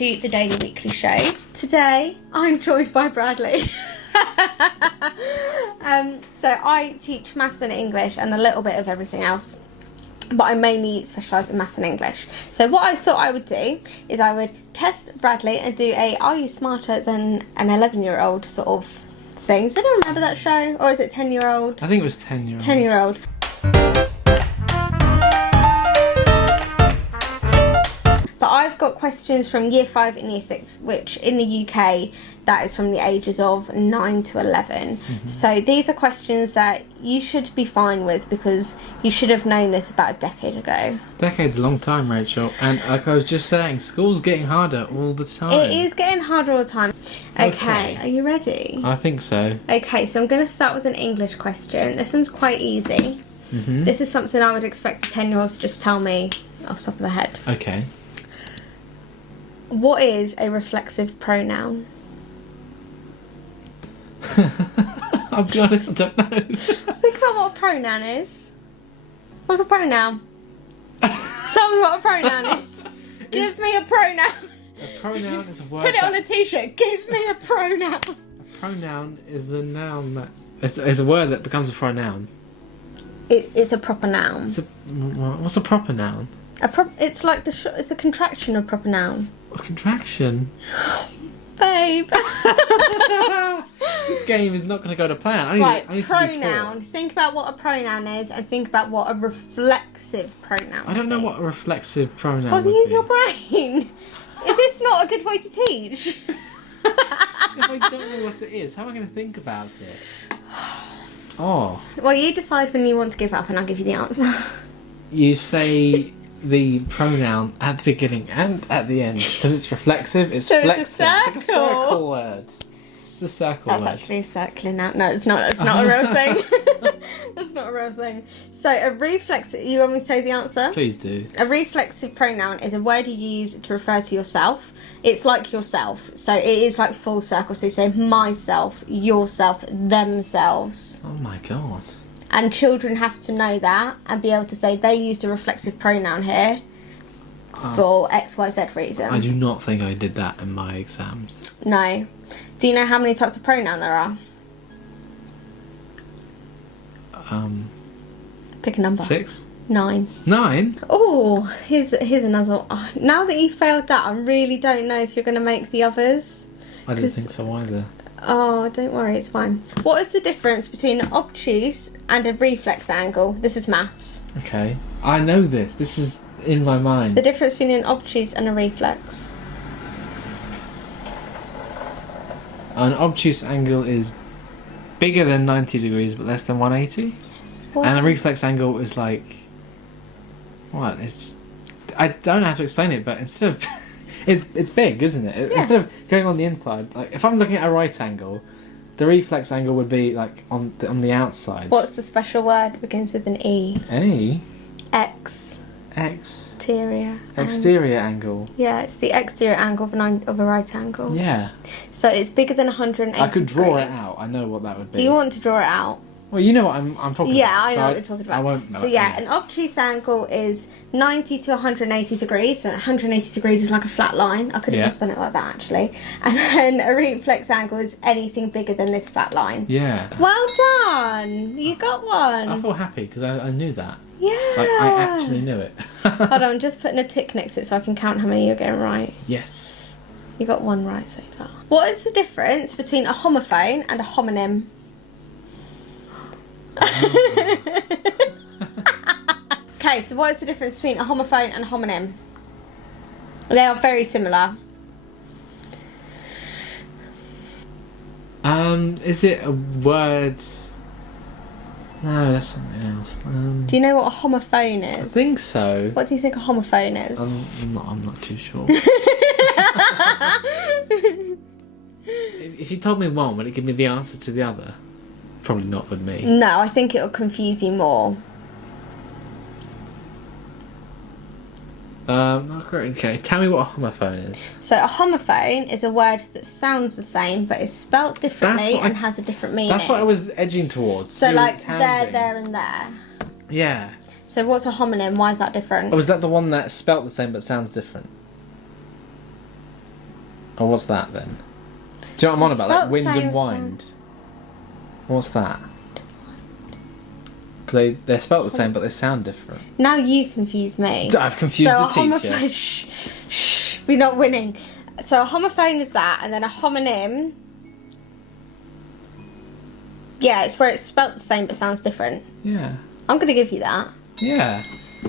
to the Daily Weekly Show. Today, I'm joined by Bradley. So I teach maths and English and a little bit of everything else, but I mainly specialise in maths and English. So what I thought I would do is I would test Bradley and do a "Are you smarter than an 11-year-old" sort of thing. Does anyone remember that show? Or is it 10-year-old? I think it was 10-year-old. 10-year-old. But I've got questions from Year 5 and Year 6, which in the UK, that is from the ages of 9 to 11. Mm-hmm. So these are questions that you should be fine with because you should have known this about a decade ago. Decade's a long time, Rachel. And like I was just saying, school's getting harder all the time. It is getting harder all the time. Okay, are you ready? I think so. Okay, so I'm going to start with an English question. This one's quite easy. Mm-hmm. This is something I would expect a 10-year-old to just tell me off the top of the head. Okay. What is a reflexive pronoun? I'll be honest, I don't know. Think about what a pronoun is. What's a pronoun? Tell me what a pronoun is. Give me a pronoun. A pronoun is a word. Put it on a t-shirt. Give me a pronoun. A pronoun is a noun that... It's a word that becomes a pronoun. It's a proper noun. What's a proper noun? It's like it's a contraction of proper noun. A contraction? Babe. This game is not going to go to plan. I need pronoun. To be think about what a pronoun is and think about what a reflexive pronoun is. I don't know what a reflexive pronoun would use be. your brain. Is this not a good way to teach? If I don't know what it is, how am I going to think about it? Oh. Well, you decide when you want to give up and I'll give you the answer. You say the pronoun at the beginning and at the end because it's reflexive. It's so flexing. It's a circle. Like a circle word. It's a circle That's word. actually a circling now. No, it's not. That's not a real thing. That's not a real thing. So a reflexive. You want me to say the answer? Please do. A reflexive pronoun is a word you use to refer to yourself. It's like yourself. So it is like full circle. So you say myself, yourself, themselves. Oh my god. And children have to know that and be able to say they used a reflexive pronoun here for XYZ reason. I do not think I did that in my exams. No. Do you know how many types of pronoun there are? Pick a number. 6? 9. 9? Oh, here's another. Oh, now that you failed that, I really don't know if you're going to make the others. I didn't think so either. Oh, don't worry, it's fine. What is the difference between an obtuse and a reflex angle? This is maths. Okay. I know this. This is in my mind. The difference between an obtuse and a reflex. An obtuse angle is bigger than 90 degrees but less than 180. Yes. And a reflex angle is like... What? I don't know how to explain it, but instead of... It's big, isn't it? Yeah. Instead of going on the inside, like if I'm looking at a right angle, the reflex angle would be like on the outside. What's the special word? It begins with an E. An E? Exterior. Exterior angle. Yeah, it's the exterior angle of a right angle. Yeah. So it's bigger than 180 I could draw degrees. it out. I know what that would be. Do you want to draw it out? Well, you know what I'm talking about. Yeah, I know what you're talking about. I won't know. So yeah, an obtuse angle is 90 to 180 degrees. So 180 degrees is like a flat line. I could have just done it like that actually. And then a reflex angle is anything bigger than this flat line. Yeah. Well done. You got one. I feel happy because I knew that. Yeah. Like, I actually knew it. Hold on, I'm just putting a tick next to it so I can count how many you're getting right. Yes. You got one right so far. What is the difference between a homophone and a homonym? Okay, so what is the difference between a homophone and a homonym? They are very similar. Is it a word? No, that's something else. Do you know what a homophone is? I think so. What do you think a homophone is? I'm not too sure. If you told me one, would it give me the answer to the other? Probably not with me. No, I think it'll confuse you more. Okay, tell me what a homophone is. So a homophone is a word that sounds the same but is spelt differently and has a different meaning. That's what I was edging towards. So like there and there. Yeah. So what's a homonym? Why is that different? Oh, is that the one that's spelt the same but sounds different? Oh, what's that then? Do you know what I'm on It's about? Like spelt wind the and same wind. What's that? Because they're spelt the same, but they sound different. Now you've confused me. I've confused the teacher. Homophone, shh, we're not winning. So a homophone is that, and then a homonym. Yeah, it's where it's spelt the same but sounds different. Yeah. I'm going to give you that. Yeah.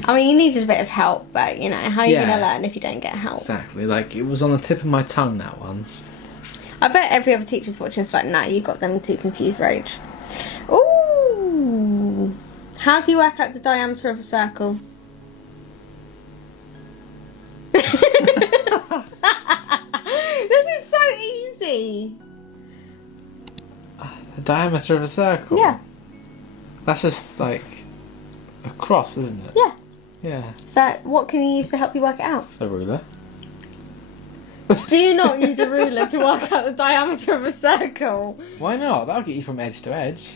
I mean, you needed a bit of help, but you know, how are you Yeah. going to learn if you don't get help? Exactly. Like, it was on the tip of my tongue, that one. I bet every other teacher's watching it's like, nah, you got them too confused, Rach. Ooh. How do you work out the diameter of a circle? This is so easy. The diameter of a circle? Yeah. That's just like a cross, isn't it? Yeah. Yeah. So what can you use to help you work it out? A ruler. Do not use a ruler to work out the diameter of a circle. Why not? That'll get you from edge to edge.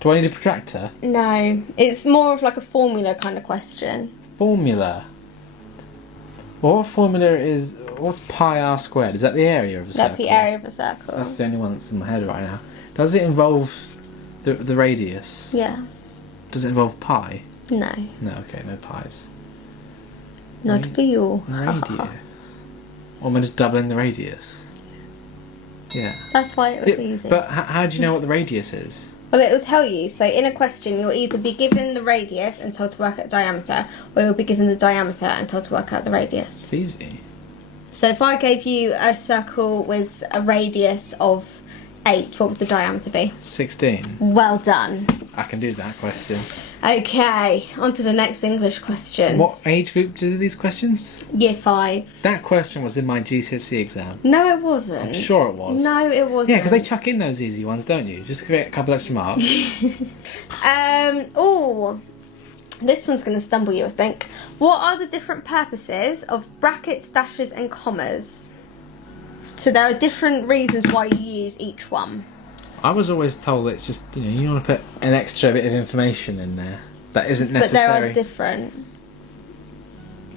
Do I need a protractor? No. It's more of like a formula kind of question. Formula. Well, what formula is... What's pi r squared? Is that the area of a circle? That's the area of a circle. That's the only one that's in my head right now. Does it involve the radius? Yeah. Does it involve pi? No. No, okay, no pi's. Not for you. Radius. Or am I just doubling the radius? Yeah. That's why it was easy. But how do you know what the radius is? Well, it will tell you. So in a question, you'll either be given the radius and told to work out the diameter, or you'll be given the diameter and told to work out the radius. It's easy. So if I gave you a circle with a radius of 8, what would the diameter be? 16. Well done. I can do that question. Okay, on to the next English question. What age group do these questions? Year 5. That question was in my GCSE exam. No, it wasn't. I'm sure it was. No, it wasn't. Yeah, because they chuck in those easy ones, don't you? Just get a couple extra marks. Oh, this one's going to stumble you, I think. What are the different purposes of brackets, dashes, and commas? So there are different reasons why you use each one. I was always told it's just, you want to put an extra bit of information in there that isn't necessary. But there are different.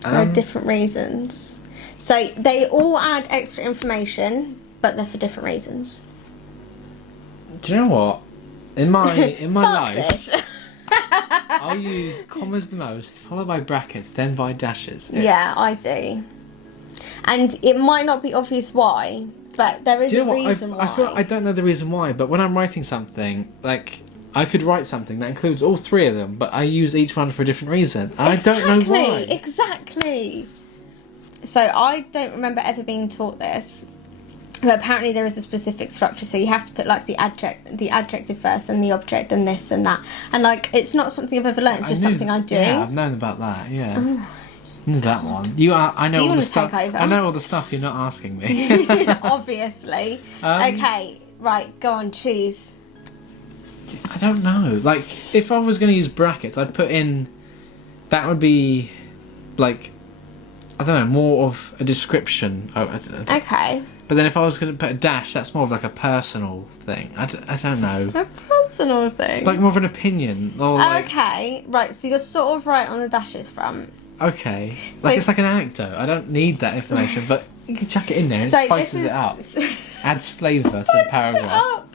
There are different reasons. So they all add extra information, but they're for different reasons. Do you know what? In my Fuck life, this. I'll use commas the most, followed by brackets, then by dashes. Yeah, I do. And it might not be obvious why, but there is Do you know a what? reason why. I feel I don't know the reason why, but when I'm writing something, like I could write something that includes all 3 of them, but I use each one for a different reason. And I don't know why. Exactly. So I don't remember ever being taught this, but apparently there is a specific structure. So you have to put like the adjective first, and the object, and this and that. And like it's not something I've ever learned. It's just something I do. Yeah, I've known about that. Yeah. Ooh. That one. I know Do you all the want to stuff. take over? I know all the stuff you're not asking me. Obviously. Okay, right, go on, choose. I don't know. Like, if I was going to use brackets, I'd put in... That would be, like, I don't know, more of a description. Okay. But then if I was going to put a dash, that's more of like a personal thing. I don't know. A personal thing. Like more of an opinion. Or like, okay, right, so you're sort of right on the dashes front. okay. So Like it's like an anecdote. I don't need that information, but you can chuck it in there and it spices it up. Adds flavour to the paragraph.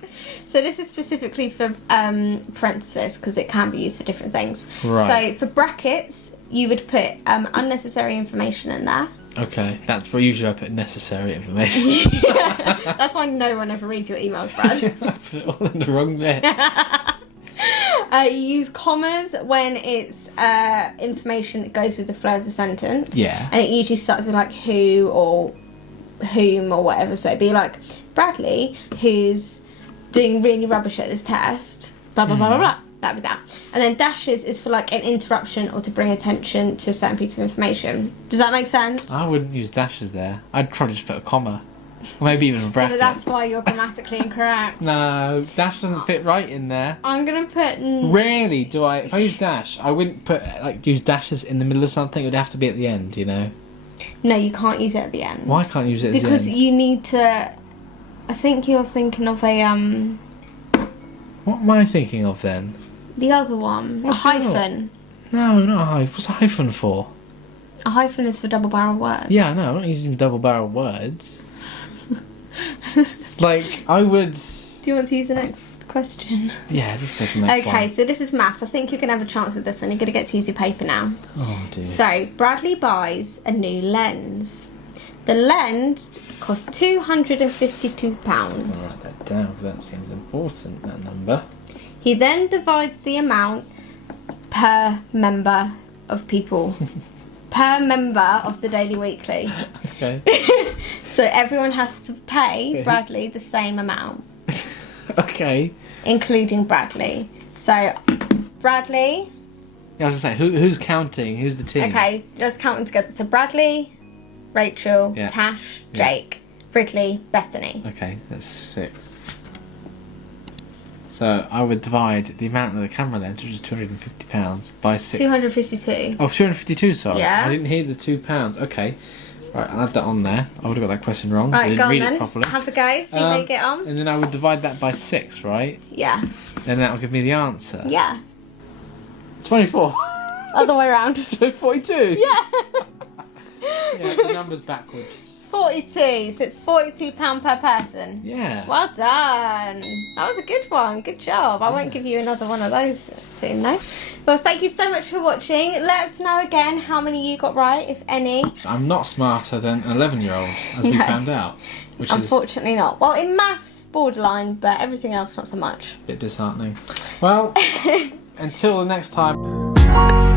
So this is specifically for parentheses because it can be used for different things. Right. So for brackets, you would put unnecessary information in there. Okay, that's where usually I put necessary information. That's why no one ever reads your emails, Brad. I put it all in the wrong bit. You use commas when it's information that goes with the flow of the sentence. Yeah. And it usually starts with like who or whom or whatever. So it'd be like Bradley, who's doing really rubbish at this test. Blah blah blah blah blah. That'd be that. And then dashes is for like an interruption or to bring attention to a certain piece of information. Does that make sense? I wouldn't use dashes there. I'd probably just put a comma. Or maybe even a bracket. But that's why you're grammatically incorrect. No, dash doesn't fit right in there. I'm gonna put. Rarely do I. If I use dash, I wouldn't put use dashes in the middle of something. It would have to be at the end. No, you can't use it at the end. Why can't I use it at the end? Because you need to. I think you're thinking of a What am I thinking of then? the other one. What's a the other hyphen. No, not a hyphen. What's a hyphen for? A hyphen is for double barrel words. Yeah, no, I'm not using double barrel words. Like, I would... Do you want to use the next question? Yeah, just go to the next one. Okay, so this is maths. I think you can have a chance with this one. You're going to get to use your paper now. Oh, dear. So, Bradley buys a new lens. The lens costs £252. I'll write that down because that seems important, that number. He then divides the amount per member of people. Per member of the Daily Weekly. Okay. So everyone has to pay Bradley the same amount. Okay. Including Bradley. So, Bradley... Yeah, I was going to say, who's counting? Who's the team? Okay, let's count them together. So, Bradley, Rachel, Yeah. Tash, Yeah. Jake, Ridley, Bethany. Okay, that's 6. So I would divide the amount of the camera lens, which is £250, by 6. 252. Oh, 252, sorry. Yeah. I didn't hear the £2. Okay. Right, I'll add that on there. I would have got that question wrong, so I Right, didn't go on read then. it properly. Have a go, see how you get on. And then I would divide that by 6, right? Yeah. Then that will give me the answer. Yeah. 24. Other way around. So 42. Yeah. Yeah, the number's backwards. 42, so it's £42 per person. Yeah. Well done. That was a good one. Good job. I won't give you another one of those soon, though. Well, thank you so much for watching. Let us know again how many you got right, if any. I'm not smarter than an 11-year-old, as we No. found out. Which Unfortunately not. Well, in maths, borderline, but everything else, not so much. is a bit disheartening. Well, until the next time.